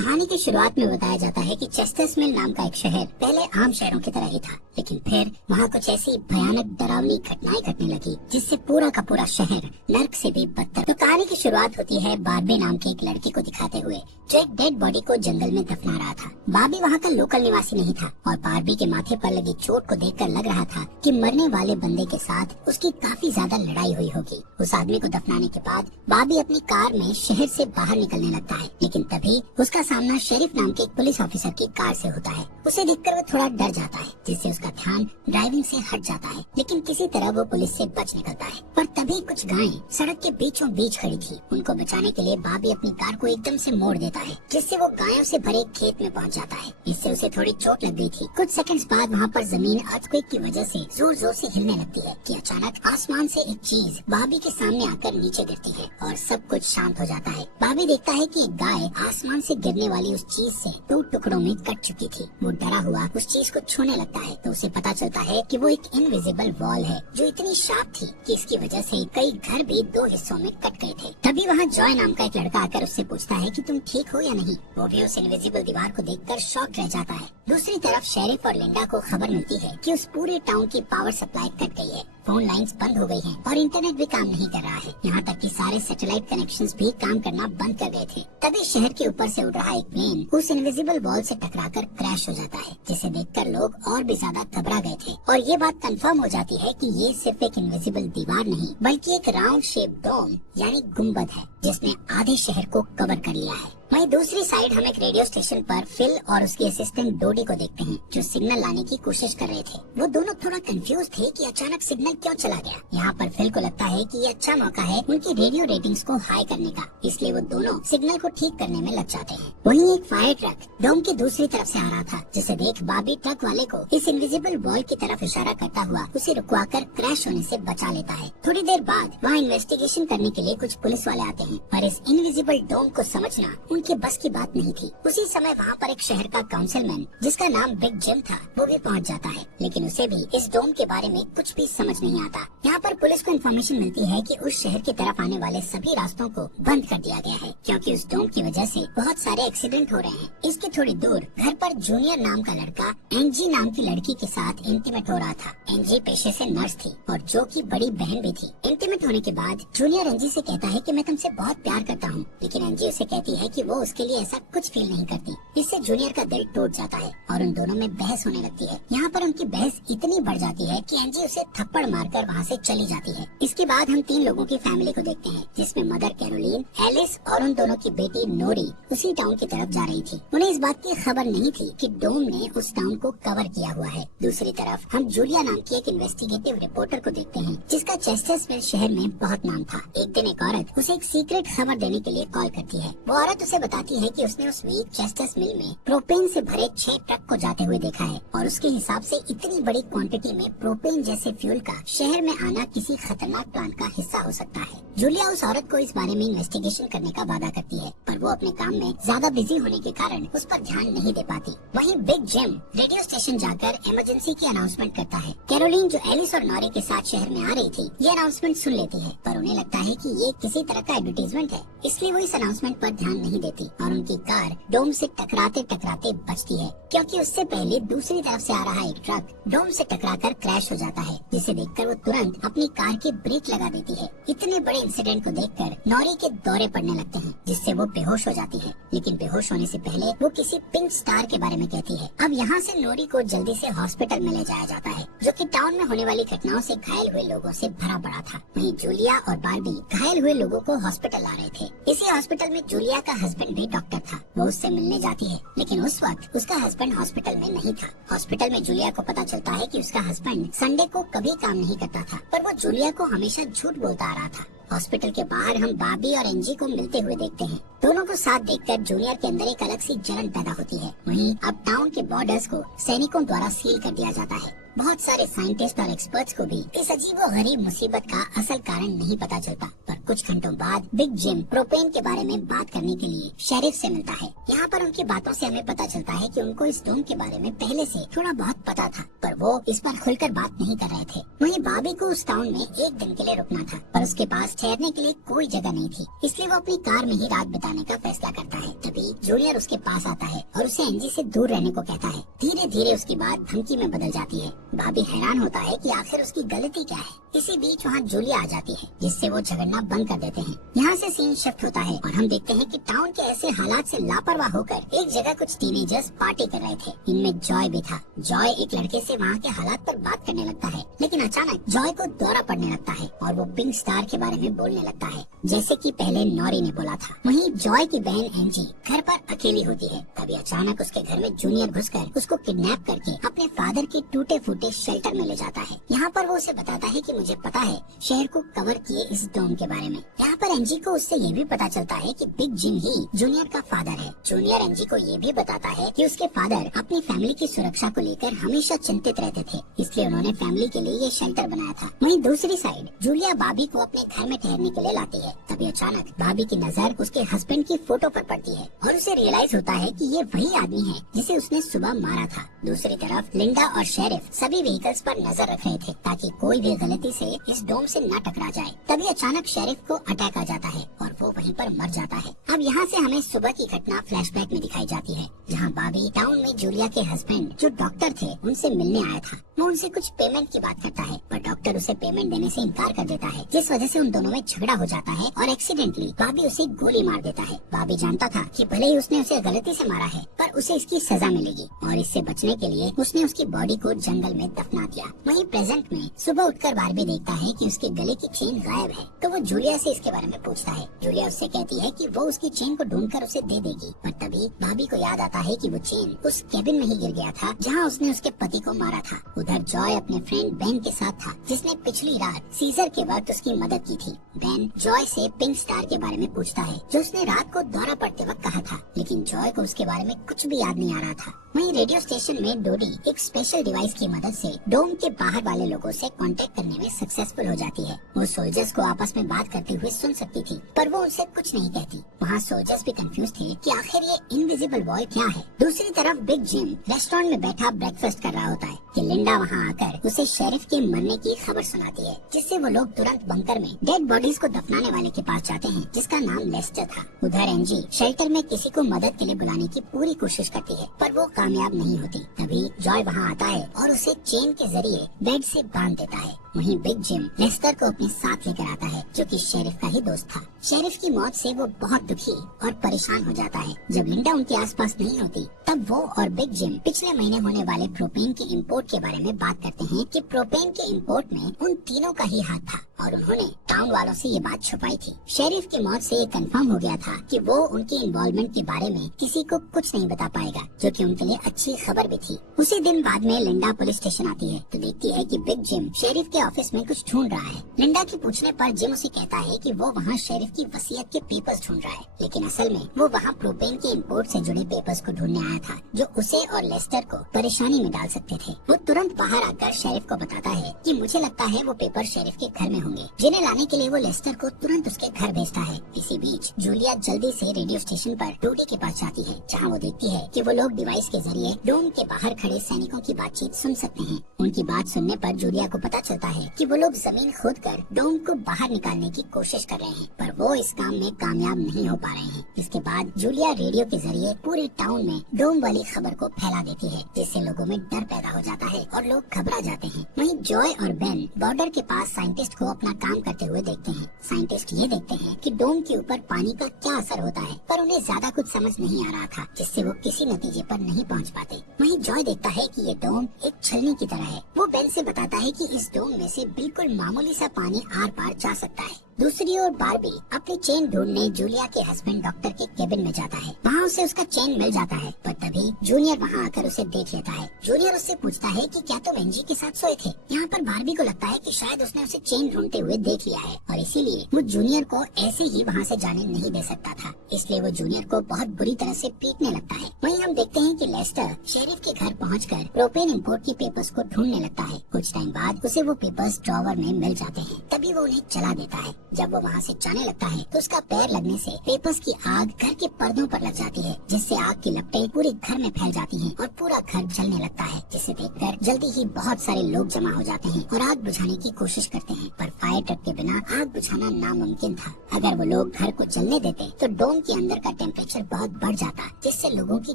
कहानी की शुरुआत में बताया जाता है कि चेस्टर्समिल नाम का एक शहर पहले आम शहरों की तरह ही था, लेकिन फिर वहाँ कुछ ऐसी भयानक डरावनी घटनाएं घटने लगी जिससे पूरा का पूरा शहर नर्क से भी बदतर। तो कहानी की शुरुआत होती है बार्बी नाम के एक लड़के को दिखाते हुए जो एक डेड बॉडी को जंगल में दफना रहा था। बार्बी वहाँ का लोकल निवासी नहीं था और बार्बी के माथे पर लगी चोट को देखकर लग रहा था कि मरने वाले बंदे के साथ उसकी काफी ज्यादा लड़ाई हुई होगी। उस आदमी को दफनाने के बाद बार्बी अपनी कार में शहर से बाहर निकलने लगता है, लेकिन तभी उसका सामना शेरिफ नाम के एक पुलिस ऑफिसर की कार से होता है। उसे देखकर वो थोड़ा डर जाता है, जिससे उसका ध्यान ड्राइविंग से हट जाता है, लेकिन किसी तरह वो पुलिस से बच निकलता है। पर तभी कुछ गायें सड़क के बीचों बीच खड़ी थी। उनको बचाने के लिए बार्बी अपनी कार को एकदम से मोड़ देता है, जिससे वो गायों से भरे खेत में पहुंच जाता है। इससे उसे थोड़ी चोट लग गई थी। कुछ सेकंड्स बाद वहाँ पर जमीन अर्थक्वेक की वजह से जोर जोर से हिलने लगती है कि अचानक आसमान से एक चीज बार्बी के सामने आकर नीचे गिरती है और सब कुछ शांत हो जाता है। बार्बी देखता है कि एक गाय आसमान से गिरने वाली उस चीज से 2 टुकड़ों में कट चुकी थी। वो डरा हुआ उस चीज को छूने लगता है तो उसे पता चलता है कि वो एक इनविजिबल वॉल है जो इतनी शार्प थी कि इसकी वजह से कई घर भी 2 हिस्सों में कट गए थे। तभी वहाँ जॉय नाम का एक लड़का आकर उससे पूछता है कि तुम ठीक हो या नहीं। वो भी उस इनविजिबल दीवार को देखकर शॉक रह जाता है। दूसरी तरफ शेरिफ और लिंडा को खबर मिलती है कि उस पूरे टाउन की पावर सप्लाई कट गई है, फोन लाइंस बंद हो गई हैं और इंटरनेट भी काम नहीं कर रहा है। यहाँ तक कि सारे सैटेलाइट कनेक्शंस भी काम करना बंद कर गए थे। तभी शहर के ऊपर से उड़ रहा एक प्लेन उस इनविजिबल वॉल से टकराकर क्रैश हो जाता है, जिसे देखकर लोग और भी ज्यादा घबरा गए थे। और ये बात कंफर्म हो जाती है कि ये सिर्फ एक इनविजिबल दीवार नहीं बल्कि एक राउंड शेप डोम यानी गुम्बद है, जिसने आधे शहर को कवर कर लिया है। वहीं दूसरी साइड हम एक रेडियो स्टेशन पर फिल और उसकी असिस्टेंट डोडी को देखते हैं जो सिग्नल लाने की कोशिश कर रहे थे। वो दोनों थोड़ा कंफ्यूज थे कि अचानक सिग्नल क्यों चला गया। यहाँ पर फिल को लगता है कि ये अच्छा मौका है उनकी रेडियो रेटिंग्स को हाई करने का, इसलिए वो दोनों सिग्नल को ठीक करने में लग जाते हैं। वहीं एक फायर ट्रक डोम की दूसरी तरफ से आ रहा था, जिसे देख बार्बी ट्रक वाले को इस इनविजिबल वॉल की तरफ इशारा करता हुआ उसे रुकवाकर क्रैश होने से बचा लेता है। थोड़ी देर बाद वहाँ इन्वेस्टिगेशन करने के लिए कुछ पुलिस वाले आते हैं, पर इस इनविजिबल डोम को समझना उनके बस की बात नहीं थी। उसी समय वहाँ पर एक शहर का काउंसिलमैन जिसका नाम बिग जिम था वो भी पहुँच जाता है, लेकिन उसे भी इस डोम के बारे में कुछ भी समझ नहीं आता। यहाँ पर पुलिस को इन्फॉर्मेशन मिलती है कि उस शहर की तरफ आने वाले सभी रास्तों को बंद कर दिया गया है, क्योंकि उस डोम की वजह से बहुत सारे एक्सीडेंट हो रहे हैं। इसके थोड़ी दूर घर पर जूनियर नाम का लड़का एंजी नाम की लड़की के साथ इंटीमेट हो रहा था। एंजी पेशे से नर्स थी और जो की बड़ी बहन भी थी। इंटीमेट होने के बाद जूनियर एंजी से कहता है कि मैं तुमसे बहुत प्यार करता हूँ, लेकिन एंजी उसे कहती है कि वो उसके लिए ऐसा कुछ फील नहीं करती। इससे जूनियर का दिल टूट जाता है और उन दोनों में बहस होने लगती है। यहाँ पर उनकी बहस इतनी बढ़ जाती है कि एंजी उसे थप्पड़ मारकर वहाँ से चली जाती है। इसके बाद हम 3 लोगों की फैमिली को देखते हैं, जिसमें मदर कैरोलीन, एलिस और उन दोनों की बेटी नोरी उसी टाउन की तरफ जा रही थी। उन्हें इस बात की खबर नहीं थी कि डोम ने उस टाउन को कवर किया हुआ है। दूसरी तरफ हम जूलिया नाम की एक इन्वेस्टिगेटिव रिपोर्टर को देखते हैं, जिसका चेस्टर्सविल शहर में बहुत नाम था। एक दिन एक औरत उसे एक सीक्रेट खबर देने के लिए कॉल करती है। वो औरत उसे बताती है कि उसने उस वीक चेस्टर्समिल में प्रोपेन से भरे 6 ट्रक को जाते हुए देखा है और उसके हिसाब से इतनी बड़ी क्वांटिटी में प्रोपेन जैसे फ्यूल का शहर में आना किसी खतरनाक प्लान का हिस्सा हो सकता है। जूलिया उस औरत को इस बारे में इन्वेस्टिगेशन करने का वादा करती है, पर वो अपने काम में ज्यादा बिजी होने के कारण उस पर ध्यान नहीं दे पाती। वहीं बिग जिम रेडियो स्टेशन जाकर इमरजेंसी की अनाउंसमेंट करता है। कैरोलीन जो एलिस और नॉरी के साथ शहर में आ रही थी, ये अनाउंसमेंट सुन लेती है, पर उन्हें लगता है कि ये किसी तरह का एडवर्टाइजमेंट है, इसलिए वो इस अनाउंसमेंट पर ध्यान नहीं देती और उनकी कार डोम से टकराते टकराते बचती है, क्योंकि उससे पहले दूसरी तरफ से आ रहा एक ट्रक डोम से टकराकर क्रैश हो जाता है, जिसे देखकर वो तुरंत अपनी कार की ब्रेक लगा देती है। इतने बड़े इंसिडेंट को देखकर नॉरी के दौरे पड़ने लगते हैं, जिससे वो बेहोश हो जाती है, लेकिन बेहोश होने से पहले वो किसी पिंक स्टार के बारे में कहती है। अब यहाँ से नॉरी को जल्दी से हॉस्पिटल में ले जाया जाता है, जो कि टाउन में होने वाली घटनाओं से घायल हुए लोगों से भरा पड़ा था। वहीं जूलिया और बार्बी घायल हुए लोगों को हॉस्पिटल ला रहे थे। इसी हॉस्पिटल में जूलिया का हस्बैंड भी डॉक्टर था। वो उससे मिलने जाती है, लेकिन उस वक्त उसका हस्बैंड हॉस्पिटल में नहीं था। हॉस्पिटल में जूलिया को पता चलता है कि उसका हस्बैंड संडे को कभी काम नहीं करता था, पर वो जूलिया को हमेशा झूठ बोलता आ रहा था। हॉस्पिटल के बाहर हम बार्बी और एंजी को मिलते हुए देखते हैं। दोनों को साथ देखकर जूनियर के अंदर एक अलग सी जलन पैदा होती है। वहीं अब टाउन के बॉर्डर्स को सैनिकों द्वारा सील कर दिया जाता है। बहुत सारे साइंटिस्ट और एक्सपर्ट्स को भी इस अजीबोगरीब मुसीबत का असल कारण नहीं पता चलता। पर कुछ घंटों बाद बिग जिम प्रोपेन के बारे में बात करने के लिए शेरिफ से मिलता है। यहाँ पर उनकी बातों से हमें पता चलता है कि उनको इस डोम के बारे में पहले से थोड़ा बहुत पता था, पर वो इस पर खुलकर बात नहीं कर रहे थे। वहीं बॉबी को उस टाउन में एक दिन के लिए रुकना था, पर उसके पास ठहरने के लिए कोई जगह नहीं थी, इसलिए वो अपनी कार में ही रात बिताने का फैसला करता है। तभी जूनियर उसके पास आता है और उसे एंजी से दूर रहने को कहता है। धीरे धीरे उसकी बात धमकी में बदल जाती है। बॉबी हैरान होता है कि आखिर उसकी गलती क्या है। इसी बीच वहाँ जूलिया आ जाती है, जिससे वो झगड़ना बंद कर देते हैं। यहाँ से सीन शिफ्ट होता है और हम देखते हैं कि टाउन के ऐसे हालात से लापरवाह होकर एक जगह कुछ टीनेजर्स पार्टी कर रहे थे। इनमें जॉय भी था। जॉय एक लड़के से वहाँ के हालात पर बात करने लगता है, लेकिन अचानक जॉय को दौरा पड़ने लगता है और वो पिंक स्टार के बारे में बोलने लगता है, जैसे कि पहले नॉरी ने बोला था। वहीं जॉय की बहन एंजी घर पर अकेली होती है। तभी अचानक उसके घर में जूनियर घुसकर उसको किडनैप करके अपने फादर के टूटे फूटे शेल्टर में ले जाता है। यहाँ पर वो उसे बताता है कि मुझे पता है शहर को कवर किए इस डोम के बारे में। यहाँ पर एंजी को उससे ये भी पता चलता है कि बिग जिम ही जूनियर का फादर है। जूनियर एंजी को ये भी बताता है कि उसके फादर अपनी फैमिली की सुरक्षा को लेकर हमेशा चिंतित रहते थे, इसलिए उन्होंने फैमिली के लिए ये शेल्टर बनाया था। वहीं दूसरी साइड जूलिया बॉबी को अपने घर में ठहरने के लिए लाती है। तभी अचानक बॉबी की नजर उसके हस्बैंड की फोटो पर पड़ती है और उसे रियलाइज होता है कि ये वही आदमी है जिसे उसने सुबह मारा था। दूसरी तरफ लिंडा और शेरिफ सभी व्हीकल्स पर नजर रख रहे थे ताकि कोई भी गलती से इस डोम से न टकरा जाए। तभी अचानक शेरिफ को अटैक आ जाता है और वो वहीं पर मर जाता है। अब यहाँ से हमें सुबह की घटना फ्लैशबैक में दिखाई जाती है, जहाँ बॉबी टाउन में जूलिया के हस्बैंड जो डॉक्टर थे उनसे मिलने आया था। वो उनसे कुछ पेमेंट की बात करता है, पर डॉक्टर उसे पेमेंट देने से इनकार कर देता है, जिस वजह से उन दोनों में झगड़ा हो जाता है और एक्सीडेंटली बॉबी उसे गोली मार देता है। बॉबी जानता था कि भले ही उसने उसे गलती से मारा है, पर उसे इसकी सजा मिलेगी और इससे बचने के लिए उसने उसकी बॉडी को जंगल में दफना दिया। वहीं प्रेजेंट में सुबह उठकर बारबी देखता है कि उसके गले की चेन गायब है, तो वो जूलिया से इसके बारे में पूछता है। जूलिया उससे कहती है कि वो उसकी चेन को ढूंढकर उसे दे देगी, पर तभी बॉबी को याद आता है कि वो चेन उस केबिन में ही गिर गया था जहाँ उसने उसके पति को मारा था। उधर जॉय अपने फ्रेंड बेन के साथ था, जिसने पिछली रात सीजर के वक्त उसकी मदद की थी। बेन जॉय से पिंक स्टार के बारे में पूछता है, जो उसने रात को दौरा पड़ते वक्त कहा था, लेकिन जॉय को उसके बारे में कुछ भी याद नहीं आ रहा था। वहीं रेडियो स्टेशन में डोडी एक स्पेशल डिवाइस की मदद से डोम के बाहर वाले लोगों से कांटेक्ट करने में सक्सेसफुल हो जाती है। वो सोल्जर्स को आपस में बात करते हुए सुन सकती थी, पर वो उनसे कुछ नहीं कहती। वहाँ सोल्जर्स भी कंफ्यूज थे कि आखिर ये इनविजिबल वॉल क्या है। दूसरी तरफ बिग जिम रेस्टोरेंट में बैठा ब्रेकफास्ट कर रहा होता है कि लिंडा वहाँ आकर उसे शेरिफ के मरने की खबर सुनाती है, जिससे वो लोग तुरंत बंकर में डेड बॉडीज को दफनाने वाले के पास जाते हैं, जिसका नाम लेस्टर था। उधर एंजी शेल्टर में किसी को मदद के लिए बुलाने की पूरी कोशिश करती है, पर वो कामयाब नहीं होती। तभी जॉय वहाँ आता है और उसे चेन के जरिए बेड से बांध देता है। वहीं बिग जिम लेस्टर को अपने साथ लेकर आता है, जो कि शेरिफ का ही दोस्त था। शेरिफ की मौत से वो बहुत दुखी और परेशान हो जाता है। जब लिंडा उनके आसपास नहीं होती, तब वो और बिग जिम पिछले महीने होने वाले प्रोपेन के इंपोर्ट के बारे में बात करते हैं कि प्रोपेन के इंपोर्ट में उन तीनों का ही हाथ था और उन्होंने टाउन वालों से ये बात छुपाई थी। शेरिफ की मौत से ये कंफर्म हो गया था कि वो उनकी इन्वॉल्वमेंट के बारे में किसी को कुछ नहीं बता पाएगा, जो कि उनके लिए अच्छी खबर भी थी। उसी दिन बाद में लिंडा पुलिस स्टेशन आती है तो देखती है कि बिग जिम शेरिफ के ऑफिस में कुछ ढूंढ रहा है। लिंडा की पूछने पर जिम उसे कहता है कि वो वहाँ शेरिफ की वसीयत के पेपर्स ढूंढ रहा है, लेकिन असल में वो वहाँ प्रोपेन के इंपोर्ट से जुड़े पेपर्स को ढूंढने आया था, जो उसे और लेस्टर को परेशानी में डाल सकते थे। वो तुरंत बाहर आकर शेरिफ को बताता है कि मुझे लगता है वो पेपर शेरिफ के घर में होंगे, जिन्हें लाने के लिए वो लेस्टर को तुरंत उसके घर भेजता है। इसी बीच जूलिया जल्दी से रेडियो स्टेशन पर डोडी के पास जाती है, जहाँ वो देखती है कि वो लोग डिवाइस के जरिए डोम के बाहर खड़े सैनिकों की बातचीत सुन सकते हैं। उनकी बात सुनने पर जूलिया को पता चलता है कि वो लोग जमीन खोदकर डोम को बाहर निकालने की कोशिश कर रहे हैं, पर वो इस काम में कामयाब नहीं हो पा रहे हैं। इसके बाद जूलिया रेडियो के जरिए पूरे टाउन में डोम वाली खबर को फैला देती है, जिससे लोगों में डर पैदा हो जाता है और लोग घबरा जाते हैं। वहीं जॉय और बेन बॉर्डर के पास साइंटिस्ट को अपना काम करते हुए देखते हैं। साइंटिस्ट ये देखते हैं कि डोम के ऊपर पानी का क्या असर होता है, पर उन्हें ज्यादा कुछ समझ नहीं आ रहा था, जिससे वो किसी नतीजे पर नहीं पहुंच पाते। वहीं जॉय देखता है कि ये डोम एक छलनी की तरह है। वो बेन से बताता है कि इस डोम में से बिल्कुल मामूली सा पानी आर पार जा सकता है, दूसरी ओर बारबी अपनी चेन ढूंढने जूलिया के हस्बैंड डॉक्टर के केबिन में जाता है। वहाँ उसे उसका चेन मिल जाता है, पर तभी जूनियर वहाँ आकर उसे देख लेता है। जूनियर उससे पूछता है कि क्या तुम एंजी के साथ सोए थे। यहाँ पर बारबी को लगता है कि शायद उसने उसे चेन ढूंढते हुए देख लिया है और इसीलिए वो जूनियर को ऐसे ही वहाँ से जाने नहीं दे सकता था। इसलिए वो जूनियर को बहुत बुरी तरह से पीटने लगता है। वहीं हम देखते हैं कि लेस्टर शेरिफ के घर पहुंचकर प्रोपेन इंपोर्ट की पेपर्स को ढूंढने लगता है। कुछ टाइम बाद उसे वो पेपर्स ड्रॉवर में मिल जाते हैं। तभी वो उन्हें जला देता है। जब वो वहाँ से जाने लगता है तो उसका पैर लगने से पेपर्स की आग घर के पर्दों पर लग जाती है, जिससे आग की लपटें पूरे घर में फैल जाती हैं और पूरा घर जलने लगता है, जिसे देखकर जल्दी ही बहुत सारे लोग जमा हो जाते हैं और आग बुझाने की कोशिश करते हैं। पर फायर ट्रक के बिना आग बुझाना नामुमकिन था। अगर वो लोग घर को जलने देते तो डोम के अंदर का टेम्परेचर बहुत बढ़ जाता, जिससे लोगों की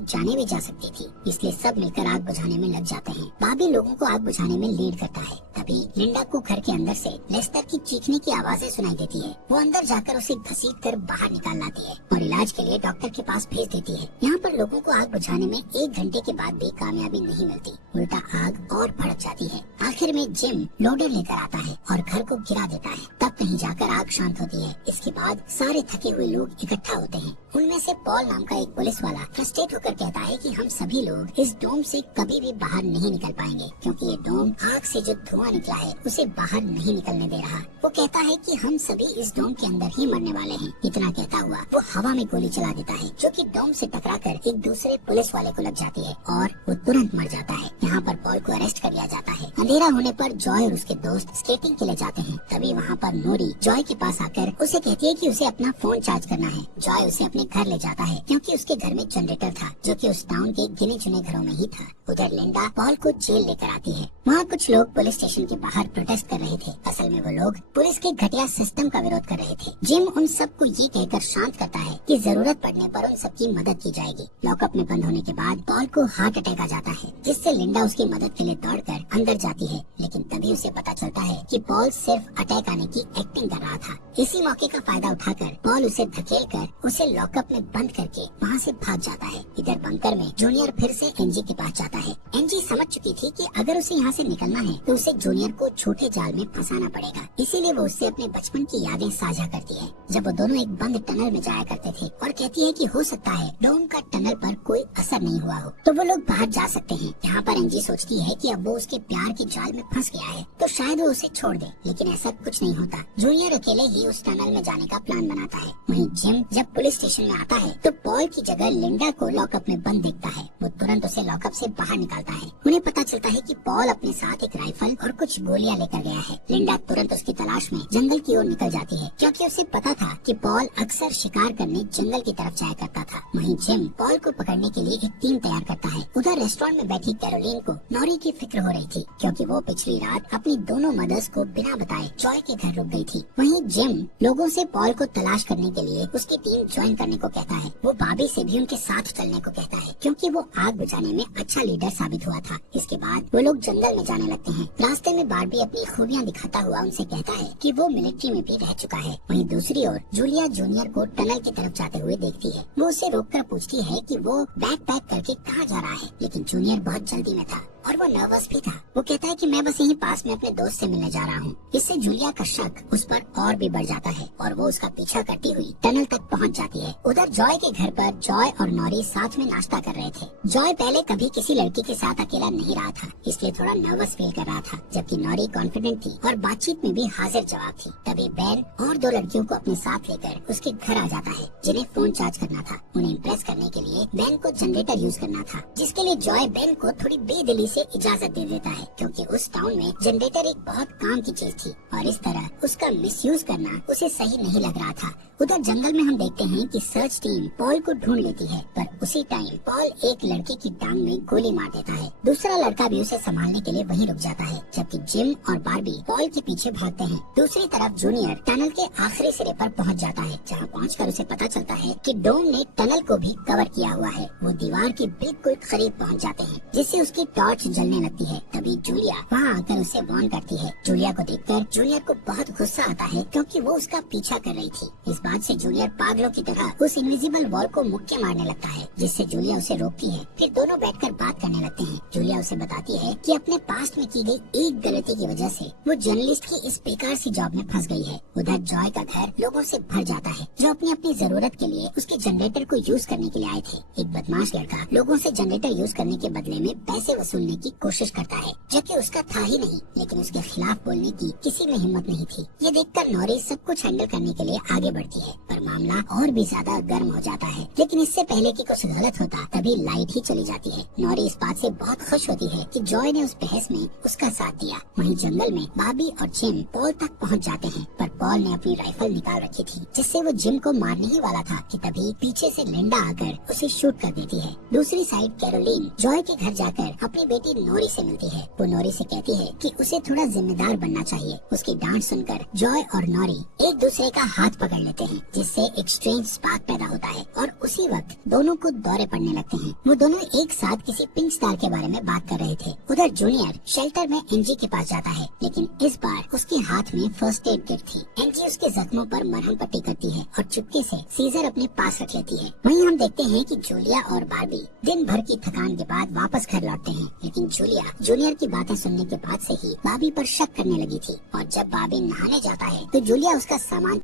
जाने भी जा सकती थी। इसलिए सब मिलकर आग बुझाने में लग जाते हैं। बाबी लोगों को आग बुझाने में लीड करता है। तभी लिंडा को घर के अंदर से लेस्टर की चीखने की आवाजें सुनाई देती है। वो अंदर जाकर उसे घसीट कर बाहर निकाल लाती है और इलाज के लिए डॉक्टर के पास भेज देती है। यहाँ पर लोगों को आग बुझाने में 1 घंटे के बाद भी कामयाबी नहीं मिलती, उल्टा आग और भड़क जाती है। आखिर में जिम लोडर लेकर आता है और घर को गिरा देता है। तब कहीं जाकर आग शांत होती है। इसके बाद सारे थके हुए लोग इकट्ठा होते हैं। उनमें से पॉल नाम का एक पुलिस वाला फ्रस्ट्रेट होकर कहता है कि हम सभी लोग इस डोम से कभी भी बाहर नहीं निकल पाएंगे, क्योंकि ये डोम आग से जो धुआं निकला है उसे बाहर नहीं निकलने दे रहा। वो कहता है कि हम सभी इस डोम के अंदर ही मरने वाले हैं। इतना कहता हुआ वो हवा में गोली चला देता है, जो कि डोम से टकराकर एक दूसरे पुलिस वाले को लग जाती है और वो तुरंत मर जाता है। यहाँ पर पॉल को अरेस्ट कर लिया जाता है। अंधेरा होने पर जॉय और उसके दोस्त स्केटिंग के लिए जाते हैं। तभी वहाँ पर नोरी जॉय के पास आकर उसे कहती है कि उसे अपना फोन चार्ज करना है। जॉय उसे अपने घर ले जाता है, क्योंकि उसके घर में जनरेटर था, जो कि उस टाउन के गिने चुने घरों में ही था। उधर लिंडा पॉल को जेल लेकर आती है। वहाँ कुछ लोग पुलिस स्टेशन के बाहर प्रोटेस्ट कर रहे थे। असल में वो लोग पुलिस के घटिया सिस्टम का विरोध कर रहे थे। जिम उन सबको ये कहकर शांत करता है कि जरूरत पड़ने पर उन सबकी मदद की जाएगी। लॉकअप में बंद होने के बाद पॉल को हार्ट अटैक आ जाता है, जिससे लिंडा उसकी मदद के लिए दौड़कर अंदर जाती है। लेकिन तभी उसे पता चलता है कि पॉल सिर्फ अटैक आने की एक्टिंग कर रहा था। इसी मौके का फायदा उठाकर पॉल उसे धकेलकर उसे लॉकअप में बंद करके वहाँ से भाग जाता है। इधर बंकर में जूनियर फिर से एनजी के पास जाता है। एनजी समझ चुकी थी कि अगर उसे यहाँ से निकलना है तो उसे जूनियर को छोटे जाल में फंसाना पड़ेगा। इसीलिए वो उससे अपने बचपन की यादें साझा करती है, जब वो दोनों एक बंद टनल में जाया करते थे, और कहती है कि हो सकता है डोम का टनल पर कोई असर नहीं हुआ हो, तो वो लोग बाहर जा सकते हैं। यहाँ पर एनजी सोचती है कि अब वो उसके प्यार के जाल में फंस गया है, तो शायद वो उसे छोड़ दे, लेकिन ऐसा कुछ नहीं होता। जूनियर अकेले ही उस टनल में जाने का प्लान बनाता है। वहीं जिम जब पुलिस स्टेशन में आता है तो पॉल की जगह लिंडा को लॉकअप में बंद देखता है। वो तुरंत उसे लॉकअप से बाहर निकालता है। उन्हें पता चलता है कि पॉल अपने साथ एक राइफल और कुछ गोलियां लेकर गया है। लिंडा तुरंत उसकी तलाश में जंगल की ओर निकल जाती है, क्योंकि उसे पता था कि पॉल अक्सर शिकार करने जंगल की तरफ जाया करता था। वहीं जिम पॉल को पकड़ने के लिए एक टीम तैयार करता है। उधर रेस्टोरेंट में बैठी कैरोलीन को नॉरी की फिक्र हो रही थी, क्योंकि वो पिछली रात अपनी दोनों मदर्स को बिना बताए जॉय के घर रुक गई थी। वहीं जिम लोगों से पॉल को तलाश करने के लिए उसकी टीम ज्वाइन करने को कहता है। वो बाबी से भी उनके साथ चलने को कहता है, क्योंकि वो आग बुझाने में अच्छा लीडर साबित हुआ था। इसके बाद वो लोग जंगल में जाने लगते हैं। रास्ते में बारबी अपनी खूबियां दिखाता हुआ उनसे कहता है कि वो मिलिट्री में भी रह चुका है। वहीं दूसरी ओर जूलिया जूनियर को टनल की तरफ जाते हुए देखती है। वो उसे रोककर पूछती है कि वो बैग पैक करके कहाँ जा रहा है, लेकिन जूनियर बहुत जल्दी में था और वो नर्वस भी था। वो कहता है कि मैं बस यहीं पास में अपने दोस्त से मिलने जा रहा हूँ। इससे जूलिया का शक उस पर और भी बढ़ जाता है और वो उसका पीछा करती हुई टनल तक पहुँच जाती है। उधर जॉय के घर पर जॉय और नॉरी साथ में नाश्ता कर रहे थे। जॉय पहले कभी किसी लड़की के साथ अकेला नहीं रहा था, इसलिए थोड़ा नर्वस फील कर रहा था, जबकि नॉरी कॉन्फिडेंट थी और बातचीत में भी हाजिर जवाब थी। तभी बैन और 2 लड़कियों को अपने साथ लेकर उसके घर आ जाता है, जिन्हें फोन चार्ज करना था। उन्हें इम्प्रेस करने के लिए बैन को जनरेटर यूज करना था, जिसके लिए जॉय बैन को थोड़ी बेदिली से इजाजत दे देता है, क्योंकि उस टाउन में जनरेटर एक बहुत काम की चीज थी और इस तरह उसका मिसयूज करना उसे सही नहीं लग रहा था। उधर जंगल में हम देखते हैं कि सर्च टीम पॉल को ढूंढ लेती है, पर उसी टाइम पॉल एक लड़के की टांग में गोली मार देता है। दूसरा लड़का भी उसे संभालने के लिए वहीं रुक जाता है, जबकि जिम और बारबी पॉल के पीछे भागते हैं। दूसरी तरफ जूनियर टनल के आखिरी सिरे पर पहुंच जाता है, जहां पहुंचकर उसे पता चलता है कि डोम ने टनल को भी कवर किया हुआ है। वो दीवार के बिल्कुल करीब पहुंच जाते हैं, जिससे उसकी टॉर्च टॉर्च जलने लगती है। तभी जूलिया वहाँ आकर उसे वार्न करती है। जूलिया को देखकर जूनियर को बहुत गुस्सा आता है क्योंकि वो उसका पीछा कर रही थी। इस बात से जूनियर पागलों की तरह उस इनविजिबल वॉल को मुक्के मारने लगता है, जिससे जूलिया उसे रोकती है। फिर दोनों बैठकर बात करने लगते हैं। जूलिया उसे बताती है कि अपने पास्ट में की गई एक गलती की वजह से वो जर्नलिस्ट की इस बेकार सी जॉब में फंस गई है। उधर जॉय का घर लोगों से भर जाता है जो अपनी अपनी जरूरत के लिए उसके जनरेटर को यूज करने के लिए आए थे। एक बदमाश लड़का लोगों से जनरेटर यूज करने के बदले में पैसे वसूलने की कोशिश करता है, जबकि उसका था ही नहीं, लेकिन उसके खिलाफ बोलने की किसी में हिम्मत नहीं थी। ये देखकर नॉरी सब कुछ हैंडल करने के लिए आगे बढ़ती है, पर मामला और भी ज्यादा गर्म हो जाता है। लेकिन इससे पहले कि कुछ गलत होता तभी लाइट ही चली जाती है। नॉरी इस बात से बहुत खुश होती है कि जॉय ने उस बहस में उसका साथ दिया। वहीं जंगल में बाबी और जिम पॉल तक पहुंच जाते हैं, पर पॉल ने अपनी राइफल निकाल रखी थी, जिससे वो जिम को मारने ही वाला था कि तभी पीछे से लिंडा आकर उसे शूट कर देती है। दूसरी साइड कैरोलीन जॉय के घर जाकर अपनी बेटी नोरी से मिलती है। वो नोरी से कहती है कि उसे थोड़ा जिम्मेदार बनना चाहिए। उसकी डांट सुनकर जॉय और नोरी एक दूसरे का हाथ पकड़ लेते हैं, जिससे एक स्ट्रेंज स्पार्क पैदा होता है और उसी वक्त दोनों को दौरे पड़ने लगते हैं। वो दोनों एक साथ किसी पिंक स्टार के बारे में बात कर रहे थे। उधर जूनियर शेल्टर में एनजी के पास जाता है, लेकिन इस बार उसके हाथ में फर्स्ट एड किट थी। एनजी उसके जख्मों पर मरहम पट्टी करती है और चुपके से सीजर अपने पास रख लेती है। वहीं हम देखते हैं कि जूलिया और बार्बी दिन भर की थकान के बाद वापस घर लौटते हैं, लेकिन जूलिया जूनियर की बातें सुनने के बाद से ही बार्बी पर शक करने लगी थी। और जब बार्बी नहाने जाता है तो जूलिया उसका सामान